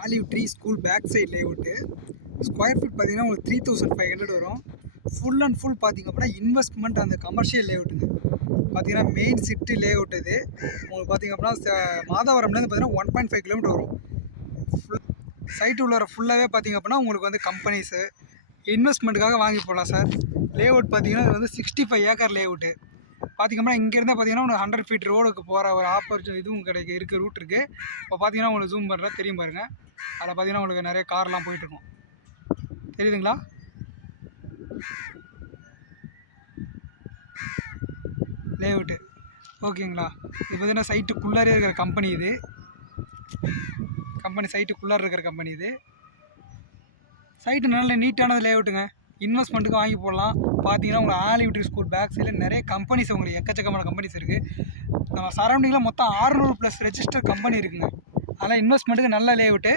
Olive tree school back side layout. Square feet பார்த்தீங்கன்னா உங்களுக்கு 3500 வரும். ஃபுல் அண்ட் ஃபுல் பார்த்திங்க அப்படின்னா இன்வெஸ்ட்மெண்ட் அந்த கமர்ஷியல் லேஅவுட்டுங்க. பார்த்தீங்கன்னா மெயின் சிட்டி லேஅவுட் இது. உங்களுக்கு பார்த்திங்க அப்படின்னா மாதவரம்லேருந்து பார்த்தீங்கன்னா 1.5 கிலோமீட்டர் வரும். ஃபுல் சைட்டு உள்ளார ஃபுல்லாகவே பார்த்திங்க அப்படின்னா உங்களுக்கு வந்து கம்பெனிஸு இன்வெஸ்ட்மெண்ட்டுக்காக வாங்கி போகலாம் சார். லேஅவுட் பார்த்தீங்கன்னா இது வந்து 65 ஏக்கர் லேஅவுட்டு. பார்த்திங்கன்னா இங்கேருந்து பார்த்தீங்கன்னா உங்களுக்கு 100 ஃபீட் ரோடுக்கு போகிற ஒரு ஆப்பர்ச்சுனிட்டி இதுவும் இருக்க ரூட் இருக்குது. இப்போ பார்த்தீங்கன்னா உங்களுக்கு ஜூம் பண்ணுறேன் தெரியும் பாருங்கள். அதில் பார்த்தீங்கன்னா உங்களுக்கு நிறைய கார்லாம் போயிட்டுருக்கும், தெரியுதுங்களா? லேஅவுட்டு ஓகேங்களா? இது பார்த்தீங்கன்னா சைட்டுக்குள்ளாரே இருக்கிற கம்பெனி இது. சைட்டுக்குள்ளார இருக்கிற கம்பெனி இது. சைட்டு நல்ல நீட்டானது லேஅவுட்டுங்க. இன்வெஸ்ட்மெண்ட்டுக்கு வாங்கி போடலாம். பார்த்தீங்கன்னா உங்களுக்கு ஆலிவ் ட்ரீ ஸ்கூல் பேக் சைடில் நிறைய கம்பெனிஸ் உங்களுக்கு எக்கச்சக்கமான கம்பெனிஸ் இருக்குது. நம்ம சரௌண்டிங்கில் மொத்தம் 600+ ரெஜிஸ்டர் கம்பெனி இருக்குங்க. அதனால் இன்வெஸ்ட்மெண்ட்டுக்கு நல்ல லேஅவுட்டு.